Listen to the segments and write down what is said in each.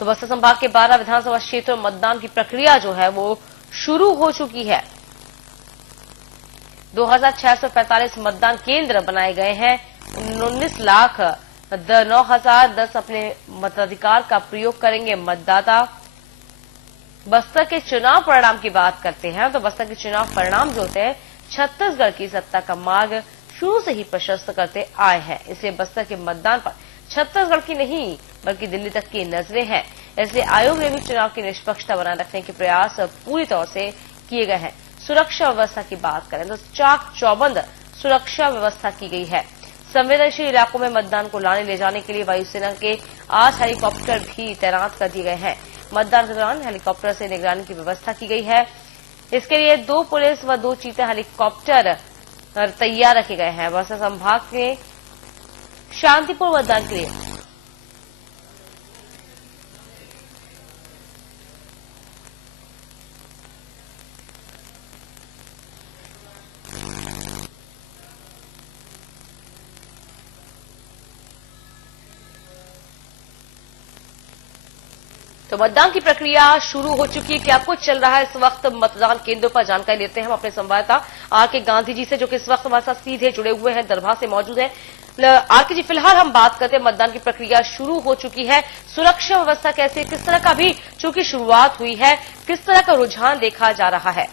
तो बस्तर संभाग के 12 विधानसभा क्षेत्रों में मतदान की प्रक्रिया जो है वो शुरू हो चुकी है। 2645 मतदान केंद्र बनाए गए हैं। 19,09,010 अपने मताधिकार का प्रयोग करेंगे मतदाता। बस्तर के चुनाव परिणाम की बात करते हैं तो बस्तर के चुनाव परिणाम जो होते हैं छत्तीसगढ़ की सत्ता का मार्ग शुरू से ही प्रशस्त करते आए हैं। इसलिए बस्तर के मतदान पर छत्तीसगढ़ की नहीं बल्कि दिल्ली तक की नजरें हैं। इसलिए आयोग ने भी चुनाव की निष्पक्षता बनाए रखने के प्रयास पूरी तौर से किए गए हैं। सुरक्षा व्यवस्था की बात करें तो चाक चौबंद सुरक्षा व्यवस्था की गई है। संवेदनशील इलाकों में मतदान को लाने ले जाने के लिए वायुसेना के 8 हेलीकॉप्टर भी तैनात कर दिए गए हैं। मतदान के दौरान हेलीकॉप्टर से निगरानी की व्यवस्था की गई है। इसके लिए 2 पुलिस व 2 चीता हेलीकॉप्टर तैयार रखे गए हैं। बस्तर संभाग के शांतिपूर्ण मतदान के लिए तो मतदान की प्रक्रिया शुरू हो चुकी है। क्या कुछ चल रहा है इस वक्त मतदान केंद्रों पर, जानकारी लेते हैं हम अपने संवाददाता आर.के. गांधी जी से, जो कि इस वक्त हमारे साथ सीधे जुड़े हुए हैं, दरभा से मौजूद है। आर.के. जी, फिलहाल हम बात करते हैं, मतदान की प्रक्रिया शुरू हो चुकी है। सुरक्षा व्यवस्था कैसे, किस तरह का भी चूंकि शुरुआत हुई है, किस तरह का रुझान देखा जा रहा है?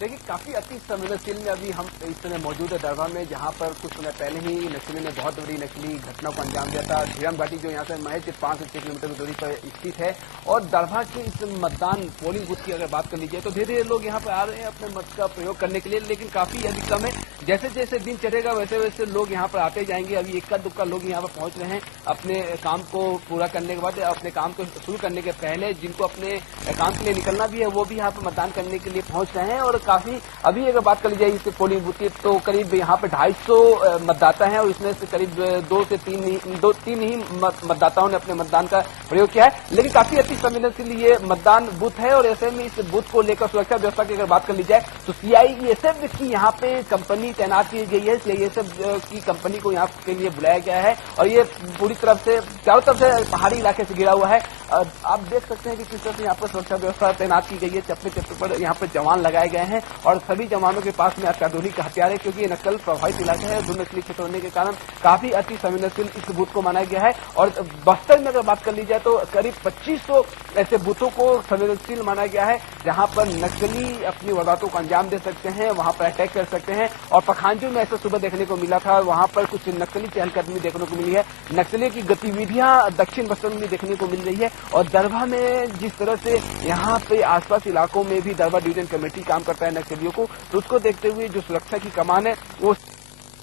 देखिए, काफी अति संवेदनशील में अभी हम इस समय मौजूद है दरभा में, जहां पर कुछ समय पहले ही नक्सलियों ने बहुत बड़ी नक्सली घटना को अंजाम दिया था। झीरम घाटी जो यहाँ से महज 5 से 6 किलोमीटर की दूरी पर स्थित है। और दरभा के इस मतदान पोलिंग बूथ की अगर बात कर लीजिए तो धीरे धीरे लोग यहाँ पर आ रहे हैं अपने मत का प्रयोग करने के लिए, लेकिन काफी अधिक कम है। जैसे जैसे दिन चढ़ेगा वैसे वैसे लोग यहाँ पर आते जाएंगे। अभी इक्का दुक्का लोग यहाँ पर पहुंच रहे हैं अपने काम को पूरा करने के बाद, अपने काम को शुरू करने के पहले। जिनको अपने काम के लिए निकलना भी है वो भी यहाँ पर मतदान करने के लिए पहुंच रहे हैं। और काफी अभी अगर बात कर ली जाए इस पोलिंग बूथ की तो करीब यहाँ पे 250 मतदाता हैं और इसमें से करीब 2 से 3 ही मतदाताओं ने अपने मतदान का प्रयोग किया है। लेकिन काफी अति संवेदनशील ये मतदान बूथ है और ऐसे में इस बूथ को लेकर सुरक्षा व्यवस्था की अगर बात कर ली जाए तो CISF की यहाँ पे कंपनी तैनात की गई है। CISF की कंपनी को यहाँ के लिए बुलाया गया है और ये पूरी तरफ से चारों तरफ से पहाड़ी इलाके से घिरा हुआ है। आप देख सकते हैं कि किस तरह से यहाँ पर सुरक्षा व्यवस्था तैनात की गई है। चप्पे चप्पे पर यहाँ पर जवान लगाए गए हैं और सभी जवानों के पास में अत्याधुनिक हथियार है, क्योंकि ये नक्सल प्रभावित इलाका है। धुंध नक्सली क्षेत्र होने के कारण काफी अति संवेदनशील इस बूथ को माना गया है। और बस्तर में अगर बात कर ली जाए तो करीब 2500 ऐसे बूथों को संवेदनशील माना गया है जहां पर नक्सली अपनी वारदातों को अंजाम दे सकते हैं, वहां पर अटैक कर सकते हैं। और पखांजू में ऐसा सुबह देखने को मिला था, वहां पर कुछ नक्सली चहलकदमी देखने को मिली है। नक्सलियों की गतिविधियां दक्षिण बस्तर में देखने को मिल रही है। और दरभा में जिस तरह से यहाँ पे आसपास इलाकों में भी दरभा डिवीजन कमेटी काम करता है नक्सलियों को, तो उसको देखते हुए जो सुरक्षा की कमान है वो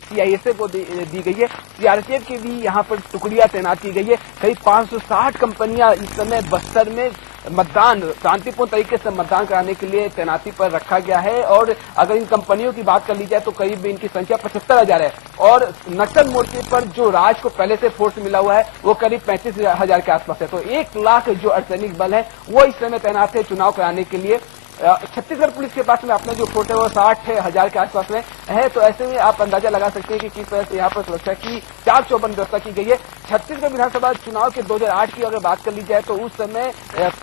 CISF को दी गई है। CRPF की भी यहाँ पर टुकड़ियां तैनात की गई है। करीब 560 कंपनियां इस समय बस्तर में मतदान शांतिपूर्ण तरीके से मतदान कराने के लिए तैनाती पर रखा गया है। और अगर इन कंपनियों की बात कर ली जाए तो करीब इनकी संख्या 75,000 है। और नक्सल मोर्चे पर जो राज्य को पहले से फोर्स मिला हुआ है वो करीब 35,000 के आसपास है। तो 1 लाख जो अर्धसैनिक बल है वो इस समय तैनात है चुनाव कराने के लिए। छत्तीसगढ़ पुलिस के पास में अपना जो फोर्स है वो 60,000 के आसपास में है। तो ऐसे में आप अंदाजा लगा सकते हैं कि किस तरह से यहाँ पर सुरक्षा की चाक चौबंद व्यवस्था की गई है। छत्तीसगढ़ विधानसभा चुनाव के 2008 की अगर बात कर ली जाए तो उस समय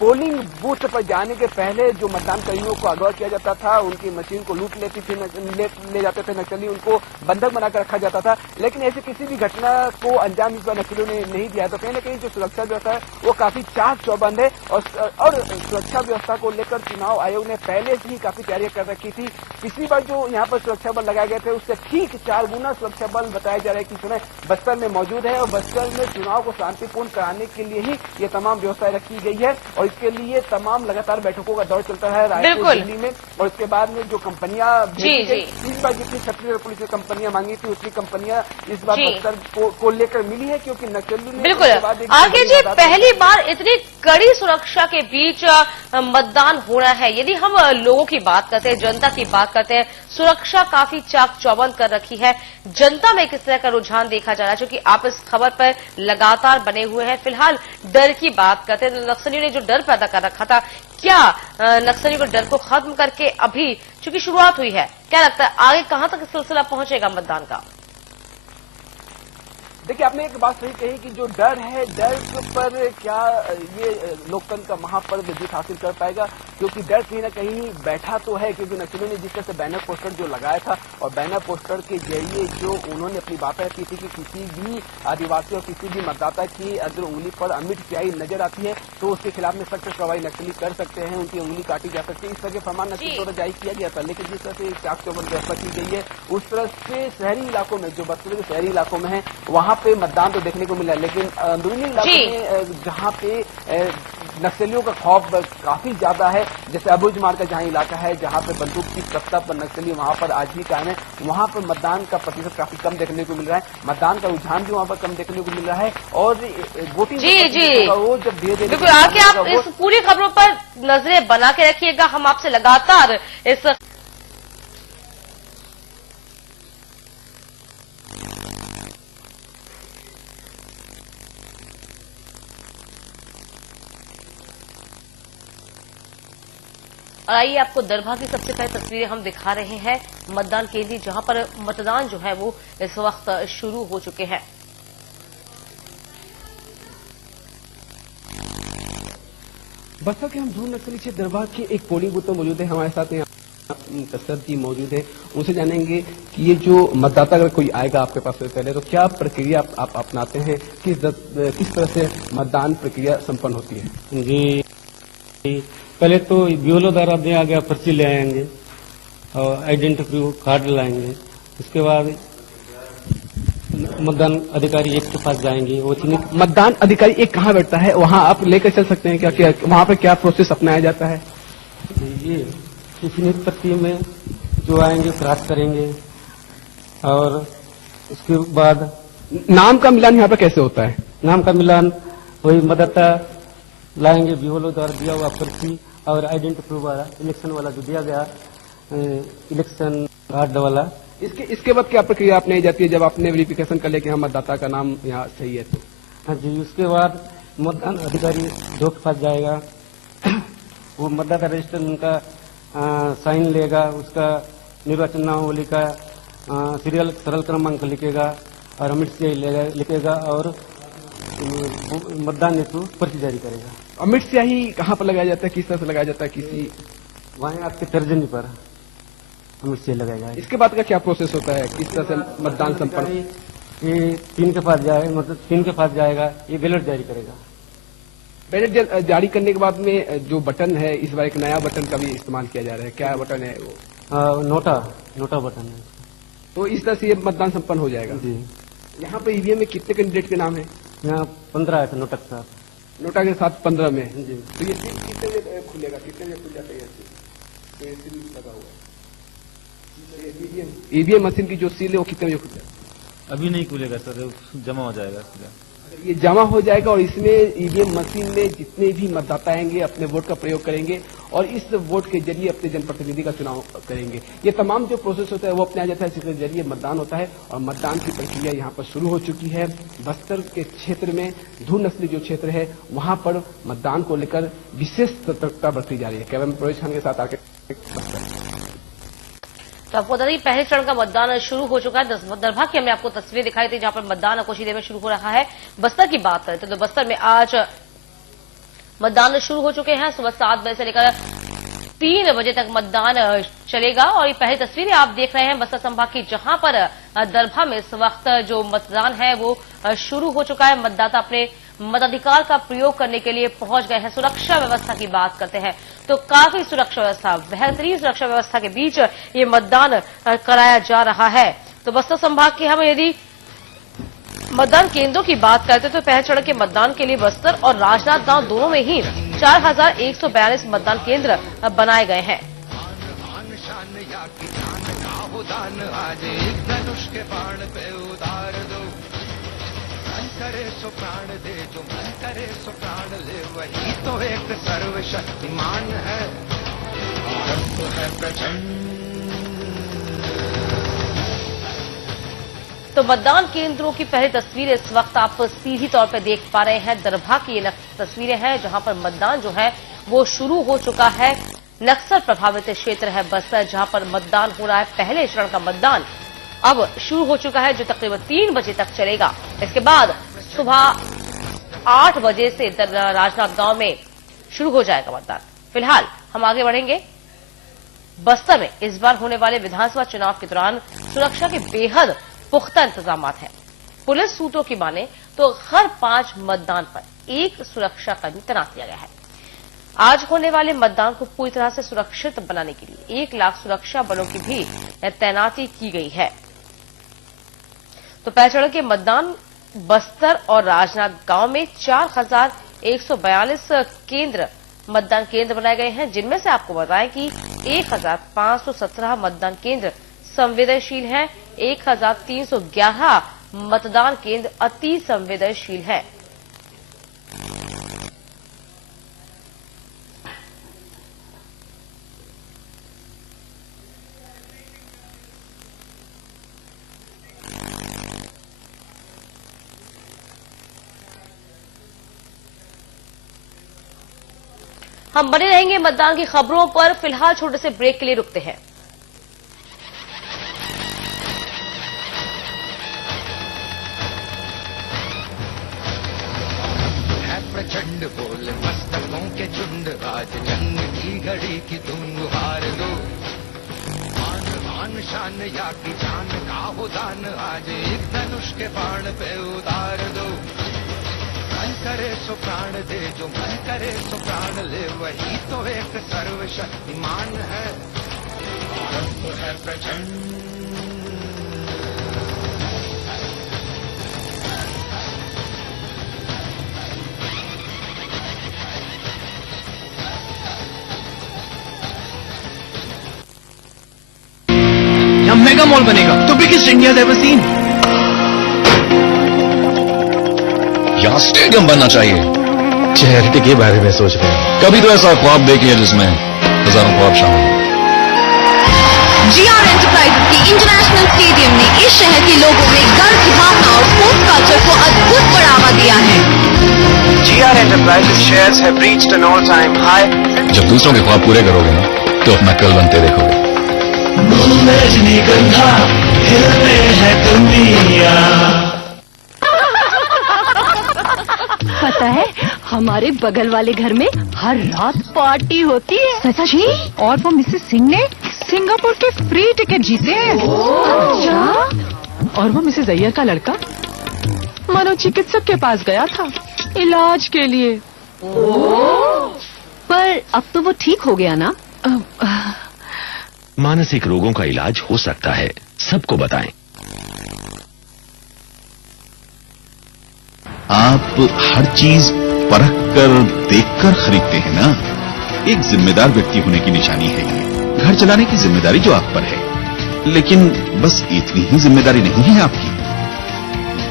पोलिंग बूथ पर जाने के पहले जो मतदान कर्मियों को अगवा किया जाता था, उनकी मशीन को लूट ले जाते थे नक्सली, उनको बंधक बनाकर रखा जाता था। लेकिन ऐसी किसी भी घटना को अंजाम इस बार नक्सलियों ने नहीं दिया। तो कहीं न कहीं जो सुरक्षा व्यवस्था है वो काफी चाक चौबंद है। और सुरक्षा व्यवस्था को लेकर चुनाव आयोग ने पहले से ही काफी तैयारियां कर रखी थी। पिछली बार जो यहाँ पर सुरक्षा बल लगाए गए थे उससे ठीक 4 गुना सुरक्षा बल बताया जा रहा है कि इस समय बस्तर में मौजूद है। और बस्तर में चुनाव को शांतिपूर्ण कराने के लिए ही ये तमाम व्यवस्थाएं रखी गई है। और इसके लिए तमाम लगातार बैठकों का दौर चलता है रायपुर, दिल्ली में। और इसके बाद में जो कंपनियां इस बार जितनी छत्तीसगढ़ पुलिस ने कंपनियां मांगी थी उतनी कंपनियां इस बार बस्तर को लेकर मिली है, क्योंकि नक्सली ने बिल्कुल आगे जी पहली बार इतनी कड़ी सुरक्षा के बीच मतदान हो रहा है। यदि हम लोगों की बात करते हैं, जनता की बात करते हैं, सुरक्षा काफी चाक चौबंद कर रखी है। जनता में किस तरह का रुझान देखा जा रहा है, क्योंकि आप इस खबर पर लगातार बने हुए हैं। फिलहाल डर की बात करते हैं, नक्सलियों ने जो डर पैदा कर रखा था, क्या नक्सलियों को डर को खत्म करके अभी चूंकि शुरुआत हुई है, क्या लगता है आगे कहां तक सिलसिला पहुंचेगा मतदान का? देखिए, आपने एक बात सही कही कि जो डर है, डर पर क्या ये लोकतंत्र का महापर्व जीत हासिल कर पाएगा, क्योंकि डर कहीं ना कहीं बैठा तो है, क्योंकि नक्सलियों ने जिस तरह से बैनर पोस्टर जो लगाया था और बैनर पोस्टर के जरिए जो उन्होंने अपनी बातें की थी कि किसी भी आदिवासी और किसी भी मतदाता की अगर उंगली पर अमिट स्याही नजर आती है तो उसके खिलाफ में सख्त कार्रवाई नक्सली कर सकते हैं, उनकी उंगली काटी जा सकती है। इस तरह के फरमान नक्सली द्वारा जारी किया गया था, लेकिन जिस तरह से चाक चौबंद व्यवस्था की गई है उस तरह से शहरी इलाकों में, जो बस्तर के शहरी इलाकों में है, वहां पे मतदान तो देखने को मिला, लेकिन अंदरूनी इलाकों में जहां पे नक्सलियों का खौफ काफी ज्यादा है, जैसे अबुझमार का जहां इलाका है, जहां पे बंदूक की सत्ता पर नक्सली वहां पर आज भी कायम है, वहां पर मतदान का प्रतिशत काफी कम देखने को मिल रहा है, मतदान का रुझान भी वहां पर कम देखने को मिल रहा है और वोटिंग वो जब धीरे धीरे बिल्कुल आगे आप इस पूरी खबरों पर नजरें बना के रखिएगा। हम आपसे लगातार इस और आइए आपको दरभा की सबसे पहले तस्वीरें हम दिखा रहे हैं मतदान केंद्र, जहां पर मतदान जो है वो इस वक्त शुरू हो चुके हैं। बस्तर के हम दूर नक्सली क्षेत्र दरबार के एक पोलिंग बूथ में मौजूद है, हमारे साथ कसर जी मौजूद है, उनसे जानेंगे कि ये जो मतदाता अगर कोई आएगा आपके पास पहले तो क्या प्रक्रिया आप अपनाते हैं, किस तरह से मतदान प्रक्रिया संपन्न होती है? जी, पहले तो बीएलओ द्वारा दिया गया पर्ची ले आएंगे और आइडेंटिटी कार्ड लाएंगे, उसके बाद मतदान अधिकारी एक के पास जाएंगे। वो मतदान अधिकारी एक कहाँ बैठता है, वहाँ आप लेकर चल सकते हैं क्या वहाँ पर क्या प्रोसेस अपनाया जाता है? ये चिन्हित पर्ची में जो आएंगे क्रॉस करेंगे और उसके बाद नाम का मिलान यहाँ पर कैसे होता है? नाम का मिलान वही मतदाता लाएंगे, बीएलओ द्वारा दिया हुआ पर्ची और आइडेंटिटी वाला इलेक्शन वाला जो दिया गया इलेक्शन कार्ड वाला। इसके बाद क्या प्रक्रिया अपनाई जाती है जब आपने वेरिफिकेशन कर लिया कि हाँ मतदाता का नाम यहाँ सही है तो? हाँ जी, उसके बाद मतदान अधिकारी जो के पास जाएगा, वो मतदाता रजिस्टर उनका साइन लेगा, उसका निर्वाचन नामावली का सीरियल सरल क्रमांक लिखेगा और अमिट स्याही लिखेगा और मतदान हेतु पर्ची जारी करेगा। अमिट स्याही कहाँ पर लगाया जाता है, किस तरह से लगाया जाता है? किसी वहीं आपके तर्जनी पर अमिट स्याही लगाया जाएगा। इसके बाद का क्या प्रोसेस होता है, किस तरह से मतदान संपन्न? ये तीन के पास जाएगा, मतलब तीन के पास जाएगा, ये बैलेट जारी करेगा। बैलेट जारी करने के बाद में जो बटन है, इस बार एक नया बटन का भी इस्तेमाल किया जा रहा है, क्या बटन है वो? नोटा बटन है। तो इस तरह से ये मतदान संपन्न हो जाएगा जी। यहाँ पे ईवीएम में कितने कैंडिडेट के नाम है? यहाँ 15 है नोटा के साथ। नोटा के साथ 15 में जी। तो ये कितने में खुलेगा, कितने में खुल जाता है? तो ये सील लगा हुआ है, ईवीएम मशीन की जो सील है वो कितने में खुलता है? अभी नहीं खुलेगा सर, जमा हो जाएगा। ये जमा हो जाएगा और इसमें ईवीएम मशीन में जितने भी मतदाता आएंगे अपने वोट का प्रयोग करेंगे और इस वोट के जरिए अपने जनप्रतिनिधि का चुनाव करेंगे। ये तमाम जो प्रोसेस होता है वो अपनाया जाता है, जिसके जरिए मतदान होता है और मतदान की प्रक्रिया यहाँ पर शुरू हो चुकी है। बस्तर के क्षेत्र में धूर नस्ली जो क्षेत्र है वहां पर मतदान को लेकर विशेष सतर्कता बरती जा रही है। कैमरा प्रवेश खान के साथ आके तो आपको बता दें पहले चरण का मतदान शुरू हो चुका है। दरभा की हमने आपको तस्वीरें दिखाई थी जहां पर मतदान कुछ ही देर में शुरू हो रहा है। बस्तर की बात करें तो बस्तर में आज मतदान शुरू हो चुके हैं। सुबह 7 बजे से लेकर 3 बजे तक मतदान चलेगा और ये पहली तस्वीरें आप देख रहे हैं बस्तर संभाग की, जहां पर दरभा में इस वक्त जो मतदान है वो शुरू हो चुका है। मतदाता अपने मताधिकार का प्रयोग करने के लिए पहुंच गए हैं। सुरक्षा व्यवस्था की बात करते हैं तो काफी सुरक्षा व्यवस्था, बेहतरीन सुरक्षा व्यवस्था के बीच ये मतदान कराया जा रहा है। तो बस्तर संभाग के हम यदि मतदान केंद्रों की बात करते तो पहले चरण के मतदान के लिए बस्तर और राजनांदगांव दोनों में ही 4142 मतदान केंद्र बनाए गए हैं। करे सो प्राण दे, जो मन करे सो प्राण ले, वही तो एक सर्वशक्तिमान है, तो है प्रचंड। तो मतदान केंद्रों की पहली तस्वीरें इस वक्त आप सीधी तौर पर देख पा रहे हैं। दरभा की ये तस्वीरें हैं जहां पर मतदान जो है वो शुरू हो चुका है। नक्सल प्रभावित क्षेत्र है बस्तर, जहां पर मतदान हो रहा है। पहले चरण का मतदान अब शुरू हो चुका है, जो तकरीबन 3 बजे तक चलेगा। इसके बाद सुबह 8 बजे से राजनांदगांव में शुरू हो जाएगा मतदान। फिलहाल हम आगे बढ़ेंगे। बस्तर में इस बार होने वाले विधानसभा चुनाव के दौरान सुरक्षा के बेहद पुख्ता इंतजाम हैं। पुलिस सूत्रों की माने तो हर 5 मतदान पर एक सुरक्षाकर्मी तैनात किया गया है। आज होने वाले मतदान को पूरी तरह से सुरक्षित बनाने के लिए 1 लाख सुरक्षा बलों की भी तैनाती की गई है। तो पहले चरण के मतदान बस्तर और राजनांदगांव में 4142 मतदान केंद्र बनाए गए हैं, जिनमें से आपको बताएं कि 1517 मतदान केंद्र संवेदनशील हैं, 1311 मतदान केंद्र अति संवेदनशील है। हम बने रहेंगे मतदान की खबरों पर। फिलहाल छोटे से ब्रेक के लिए रुकते हैं। प्रचंड बोल मस्तकों के झुंड, आज जंग की घड़ी की तुम हार दो। मान मान शान या की जान का हो दान, आज एक धनुष के बाण पे उतार दो। मन करे सो प्राण दे, जो मन करे सो प्राण ले, वही तो एक सर्वशक्तिमान है। भारत तो है प्रचंड। यहाँ मेगा मॉल बनेगा, तो बिगेस्ट इंडिया एवर सीन। यहाँ स्टेडियम बनना चाहिए। चैरिटी के बारे में सोच रहे हैं। कभी तो ऐसा ख्वाब देखिए जिसमें हजारों ख्वाब शामिल हैं। GR एंटरप्राइजेज की इंटरनेशनल स्टेडियम ने इस शहर के लोगों में गर्व की भावना और स्पोर्ट्स कल्चर को अद्भुत बढ़ावा दिया है। GR enterprises shares have reached N all time high. जब दूसरों के ख्वाब पूरे करोगे ना, तो अपना कल बनते देखोगे। रजनीगंधा हिलने है दुनिया। पता है, हमारे बगल वाले घर में हर रात पार्टी होती है। सच्ची? और वो मिसेस सिंह ने सिंगापुर के फ्री टिकट जीते हैं। अच्छा? और वो मिसेस अय्यर का लड़का मनोचिकित्सक के पास गया था इलाज के लिए। पर अब तो वो ठीक हो गया ना? मानसिक रोगों का इलाज हो सकता है, सबको बताएं। आप हर चीज परख कर देखकर खरीदते हैं ना। एक जिम्मेदार व्यक्ति होने की निशानी है ये। घर चलाने की जिम्मेदारी जो आप पर है, लेकिन बस इतनी ही जिम्मेदारी नहीं है आपकी।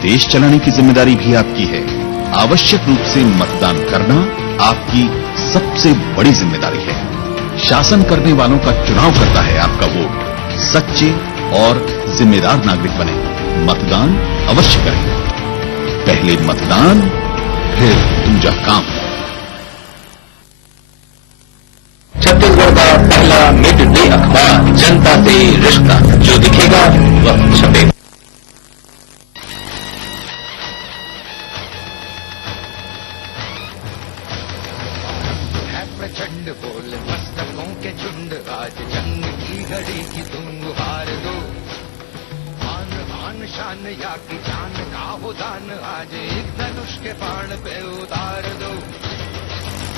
देश चलाने की जिम्मेदारी भी आपकी है। आवश्यक रूप से मतदान करना आपकी सबसे बड़ी जिम्मेदारी है। शासन करने वालों का चुनाव करता है आपका वोट। सच्चे और जिम्मेदार नागरिक बने। मतदान अवश्य करें। पहले मतदान, फिर दूजा काम। छत्तीसगढ़ का पहला मिड डे अखबार जनता से रिश्ता, जो दिखेगा वह छपेगा। प्रचंड बोल मस्तकों के झुंड, आज जंग की घड़ी की तुम हार दो। मान मान शान या की जान का हो दान, आज एक धनुष के बाण पे उतार दो।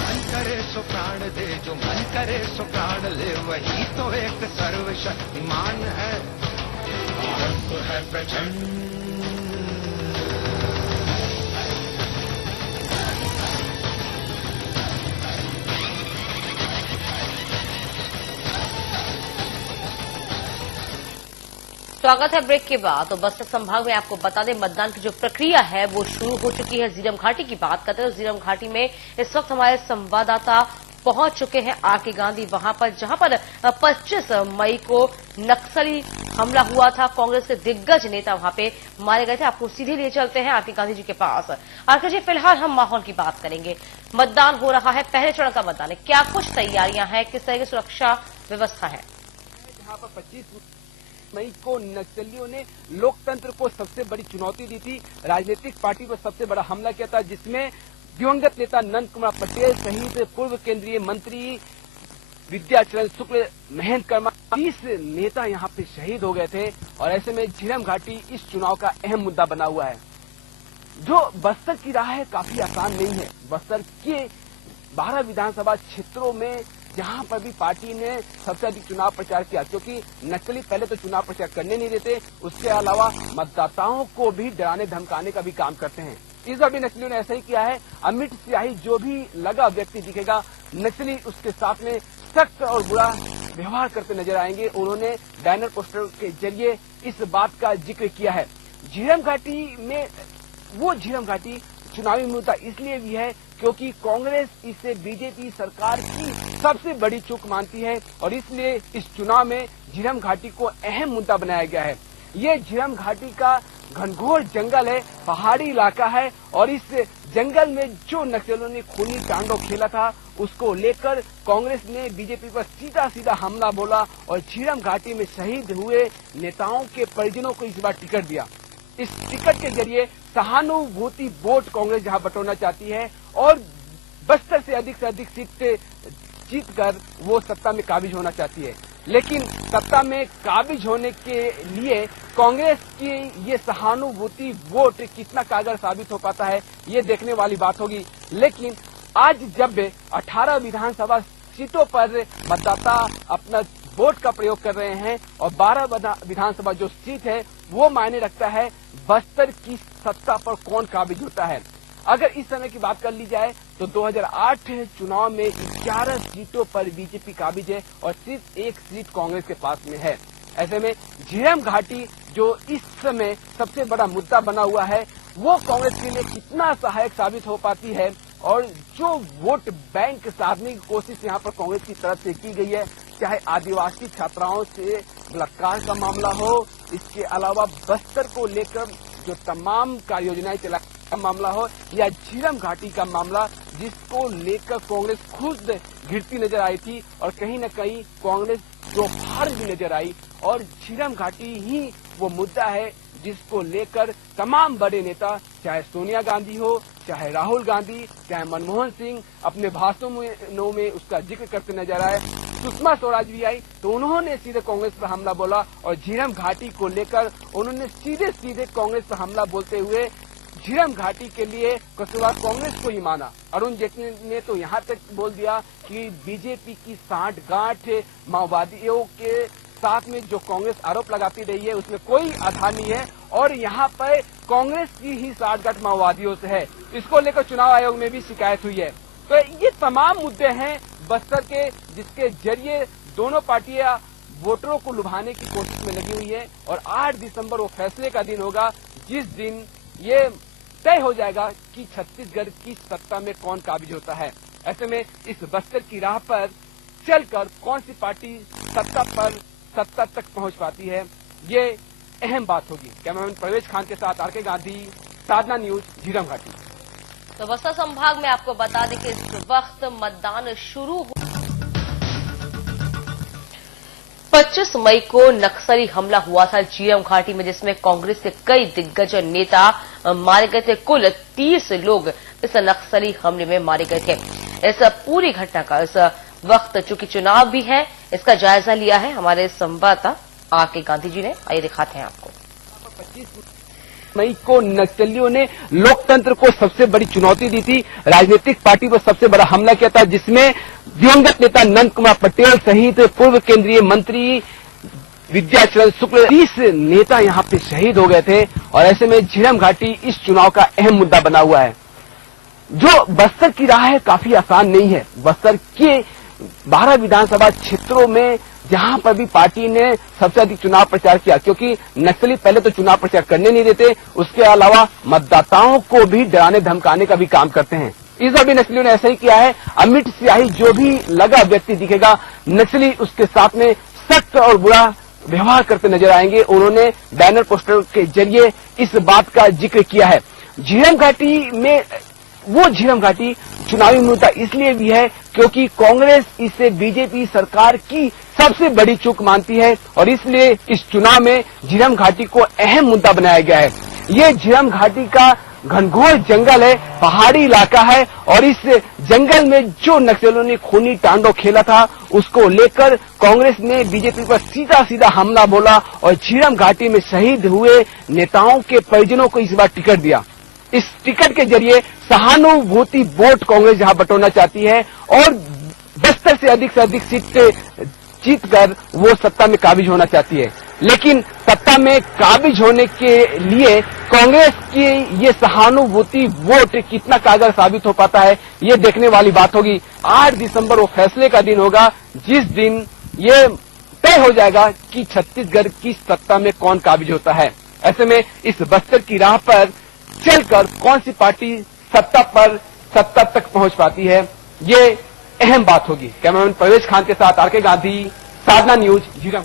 मन करे सो प्राण दे, जो मन करे सो प्राण ले, वही तो एक सर्वशक्तिमान है। भारत तो है प्रचंड। स्वागत है ब्रेक के बाद। तो बस्तर संभाग में आपको बता दें, मतदान की जो प्रक्रिया है वो शुरू हो चुकी है। झीरम घाटी की बात करते हैं तो झीरम घाटी में इस वक्त हमारे संवाददाता पहुंच चुके हैं आरके गांधी वहां पर, जहां पर 25 मई को नक्सली हमला हुआ था। कांग्रेस के दिग्गज नेता वहां पे मारे गए थे। आपको सीधे लिए चलते हैं आरके गांधी जी के पास। आरके जी, फिलहाल हम माहौल की बात करेंगे। मतदान हो रहा है, पहले चरण का मतदान है, क्या कुछ तैयारियां हैं, किस तरह की सुरक्षा व्यवस्था है? जहां पर 25 मई को नक्सलियों ने लोकतंत्र को सबसे बड़ी चुनौती दी थी, राजनीतिक पार्टी पर सबसे बड़ा हमला किया था, जिसमें दिवंगत नेता नंद कुमार पटेल सहित पूर्व केंद्रीय मंत्री विद्याचरण शुक्ल, महेंद्र कर्मा 30 नेता यहां पे शहीद हो गए थे। और ऐसे में झीरम घाटी इस चुनाव का अहम मुद्दा बना हुआ है। जो बस्तर की राह है काफी आसान नहीं है। बस्तर के 12 विधानसभा क्षेत्रों में जहां पर भी पार्टी ने सबसे अधिक चुनाव प्रचार किया, क्योंकि नक्सली पहले तो चुनाव प्रचार करने नहीं देते, उसके अलावा मतदाताओं को भी डराने धमकाने का भी काम करते हैं। इस बार भी नक्सलियों ने ऐसा ही किया है। अमिट स्याही जो भी लगा व्यक्ति दिखेगा, नक्सली उसके साथ में सख्त और बुरा व्यवहार करते नजर आएंगे। उन्होंने बैनर पोस्टर के जरिए इस बात का जिक्र किया है। झीरम घाटी में वो झीरम घाटी चुनावी मुद्दा इसलिए भी है क्योंकि कांग्रेस इसे बीजेपी सरकार की सबसे बड़ी चूक मानती है और इसलिए इस चुनाव में झीरम घाटी को अहम मुद्दा बनाया गया है। ये झीरम घाटी का घनघोर जंगल है, पहाड़ी इलाका है और इस जंगल में जो नक्सलियों ने खूनी तांडव खेला था उसको लेकर कांग्रेस ने बीजेपी पर सीधा सीधा हमला बोला और झीरम घाटी में शहीद हुए नेताओं के परिजनों को इस बार टिकट दिया। इस टिकट के जरिए सहानुभूति वोट कांग्रेस जहां बटोरना चाहती है और बस्तर से अधिक सीट जीतकर वो सत्ता में काबिज होना चाहती है। लेकिन सत्ता में काबिज होने के लिए कांग्रेस की ये सहानुभूति वोट कितना कारगर साबित हो पाता है, ये देखने वाली बात होगी। लेकिन आज जब 18 विधानसभा सीटों पर मतदाता अपना वोट का प्रयोग कर रहे हैं और 12 विधानसभा जो सीट है वो मायने रखता है बस्तर की सत्ता पर कौन काबिज होता है। अगर इस समय की बात कर ली जाए तो 2008 चुनाव में 11 सीटों पर बीजेपी काबिज है और सिर्फ एक सीट कांग्रेस के पास में है। ऐसे में झीरम घाटी जो इस समय सबसे बड़ा मुद्दा बना हुआ है वो कांग्रेस के लिए कितना सहायक साबित हो पाती है और जो वोट बैंक साधने की कोशिश यहाँ पर कांग्रेस की तरफ से की गई है, चाहे आदिवासी छात्राओं से बलात्कार का मामला हो, इसके अलावा बस्तर को लेकर जो तमाम कार्य योजनाएं चला का मामला हो या झीरम घाटी का मामला जिसको लेकर कांग्रेस खुद घिरती नजर आई थी और कहीं न कहीं कांग्रेस जो हार भी नजर आई और झीरम घाटी ही वो मुद्दा है जिसको लेकर तमाम बड़े नेता चाहे सोनिया गांधी हो, चाहे राहुल गांधी, चाहे मनमोहन सिंह अपने भाषणों में उसका जिक्र करते नजर आए। सुषमा स्वराज भी आई तो उन्होंने सीधे कांग्रेस पर हमला बोला और झीरम घाटी को लेकर उन्होंने सीधे कांग्रेस पर हमला बोलते हुए झीरम घाटी के लिए कसूरवार कांग्रेस को ही माना। अरुण जेटली ने तो यहाँ तक बोल दिया कि बीजेपी की सांठगांठ माओवादियों के साथ में जो कांग्रेस आरोप लगाती रही है उसमें कोई आधार नहीं है और यहाँ पर कांग्रेस की ही सांठगांठ माओवादियों से है। इसको लेकर चुनाव आयोग में भी शिकायत हुई है। तो ये तमाम मुद्दे हैं बस्तर के जिसके जरिए दोनों पार्टियां वोटरों को लुभाने की कोशिश में लगी हुई है और 8 दिसंबर वो फैसले का दिन होगा जिस दिन ये तय हो जाएगा कि छत्तीसगढ़ की सत्ता में कौन काबिज होता है। ऐसे में इस बस्तर की राह पर चलकर कौन सी पार्टी सत्ता तक पहुंच पाती है, ये अहम बात होगी। कैमरामैन प्रवेश खान के साथ आरके गांधी, साधना न्यूज, झीरम घाटी। तो बस्तर संभाग में आपको बता दें कि इस वक्त मतदान शुरू हो 25 मई को नक्सली हमला हुआ था झीरम घाटी में जिसमें कांग्रेस के कई दिग्गज नेता मारे गए थे। कुल 30 लोग इस नक्सली हमले में मारे गए थे। इस पूरी घटना का इस वक्त चूंकि चुनाव भी है इसका जायजा लिया है हमारे संवाददाता आरके गांधी जी ने। आइए दिखाते हैं आपको। 25 मई को नक्सलियों ने लोकतंत्र को सबसे बड़ी चुनौती दी थी, राजनीतिक पार्टी पर सबसे बड़ा हमला किया था जिसमें दिवंगत नेता नंद कुमार पटेल सहित पूर्व केंद्रीय मंत्री विद्याचरण शुक्ल 30 नेता यहाँ पे शहीद हो गए थे और ऐसे में झीरम घाटी इस चुनाव का अहम मुद्दा बना हुआ है। जो बस्तर की राह है काफी आसान नहीं है। बस्तर के 12 विधानसभा क्षेत्रों में जहां पर भी पार्टी ने सबसे अधिक चुनाव प्रचार किया, क्योंकि नक्सली पहले तो चुनाव प्रचार करने नहीं देते, उसके अलावा मतदाताओं को भी डराने धमकाने का भी काम करते हैं। इस बार भी नक्सलियों ने ऐसा ही किया है। अमिट स्याही जो भी लगा व्यक्ति दिखेगा, नक्सली उसके साथ में सख्त और बुरा व्यवहार करते नजर आएंगे। उन्होंने बैनर पोस्टर के जरिए इस बात का जिक्र किया है। झीरम घाटी में वो झीरम घाटी चुनावी मुद्दा इसलिए भी है क्योंकि कांग्रेस इसे बीजेपी सरकार की सबसे बड़ी चूक मानती है और इसलिए इस चुनाव में झीरम घाटी को अहम मुद्दा बनाया गया है। ये झीरम घाटी का घनघोर जंगल है, पहाड़ी इलाका है और इस जंगल में जो नक्सलियों ने खूनी तांडव खेला था उसको लेकर कांग्रेस ने बीजेपी पर सीधा सीधा हमला बोला और झीरम घाटी में शहीद हुए नेताओं के परिजनों को इस बार टिकट दिया। इस टिकट के जरिए सहानुभूति वोट कांग्रेस जहां बटोरना चाहती है और बस्तर से अधिक सीट जीतकर वो सत्ता में काबिज होना चाहती है। लेकिन सत्ता में काबिज होने के लिए कांग्रेस की ये सहानुभूति वोट कितना कारगर साबित हो पाता है, ये देखने वाली बात होगी। 8 दिसंबर वो फैसले का दिन होगा जिस दिन ये तय हो जाएगा कि छत्तीसगढ़ की सत्ता में कौन काबिज होता है। ऐसे में इस बस्तर की राह पर चलकर कौन सी पार्टी सत्ता तक पहुंच पाती है, ये अहम बात होगी। कैमरामैन परवेश खान के साथ आर के गांधी, साधना न्यूज, झीरम।